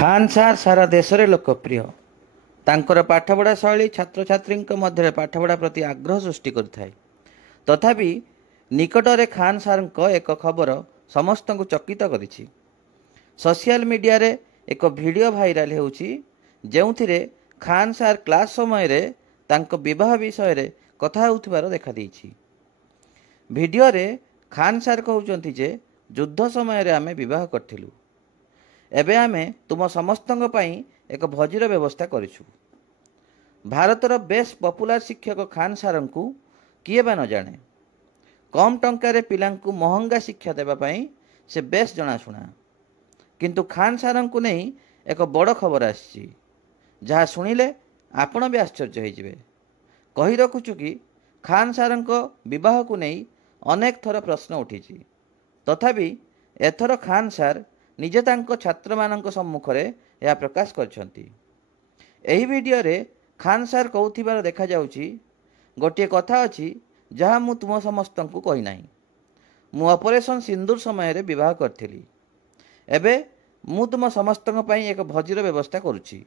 Khan sir ସାରା ଦେଶରେ ଲୋକପ୍ରିୟ। ତାଙ୍କର ପାଠପଢ଼ା ଶୈଳୀ ଛାତ୍ରଛାତ୍ରୀଙ୍କ ମଧ୍ୟରେ ପାଠପଢ଼ା ପ୍ରତି ଆଗ୍ରହ ସୃଷ୍ଟି କରିଥାଏ। ତଥାପି ନିକଟରେ ଖାନ୍ ସାର୍ଙ୍କ ଏକ ଖବର ସମସ୍ତଙ୍କୁ ଚକିତ କରିଛି। ସୋସିଆଲ ମିଡ଼ିଆରେ ଏକ ଭିଡ଼ିଓ ଭାଇରାଲ ହେଉଛି, ଯେଉଁଥିରେ ଖାନ୍ ସାର୍ କ୍ଲାସ୍ ସମୟରେ ତାଙ୍କ ବିବାହ ବିଷୟରେ କଥା ହେଉଥିବାର ଦେଖାଦେଇଛି। ଭିଡ଼ିଓରେ ଖାନ୍ ସାର୍ କହୁଛନ୍ତି ଯେ, ଯୁଦ୍ଧ ସମୟରେ ଆମେ ବିବାହ କରିଥିଲୁ। ଏବେ ଆମେ ତୁମ ସମସ୍ତଙ୍କ ପାଇଁ ଏକ ଭୋଜିର ବ୍ୟବସ୍ଥା କରିଛୁ। ଭାରତର ବେଶ୍ ପପୁଲାର ଶିକ୍ଷକ ଖାନ୍ ସାର୍ଙ୍କୁ କିଏ ବା ନ ଜାଣେ। କମ୍ ଟଙ୍କାରେ ପିଲାଙ୍କୁ ମହଙ୍ଗା ଶିକ୍ଷା ଦେବା ପାଇଁ ସେ ବେଶ୍ ଜଣାଶୁଣା। କିନ୍ତୁ ଖାନ୍ ସାର୍ଙ୍କୁ ନେଇ ଏକ ବଡ଼ ଖବର ଆସିଛି, ଯାହା ଶୁଣିଲେ ଆପଣ ବି ଆଶ୍ଚର୍ଯ୍ୟ ହୋଇଯିବେ। କହି ରଖୁଛୁ କି ଖାନ୍ ସାର୍ଙ୍କ ବିବାହକୁ ନେଇ ଅନେକ ଥର ପ୍ରଶ୍ନ ଉଠିଛି। ତଥାପି ଏଥର ଖାନ୍ ସାର୍ ନିଜେ ତାଙ୍କ ଛାତ୍ରମାନଙ୍କ ସମ୍ମୁଖରେ ଏହା ପ୍ରକାଶ କରିଛନ୍ତି। ଏହି ଭିଡ଼ିଓରେ ଖାନ୍ ସାର୍ କହୁଥିବାର ଦେଖାଯାଉଛି, ଗୋଟିଏ କଥା ଅଛି ଯାହା ମୁଁ ତୁମ ସମସ୍ତଙ୍କୁ କହିନାହିଁ। ମୁଁ ଅପରେସନ୍ ସିନ୍ଦୁର ସମୟରେ ବିବାହ କରିଥିଲି। ଏବେ ମୁଁ ତୁମ ସମସ୍ତଙ୍କ ପାଇଁ ଏକ ଭୋଜିର ବ୍ୟବସ୍ଥା କରୁଛି।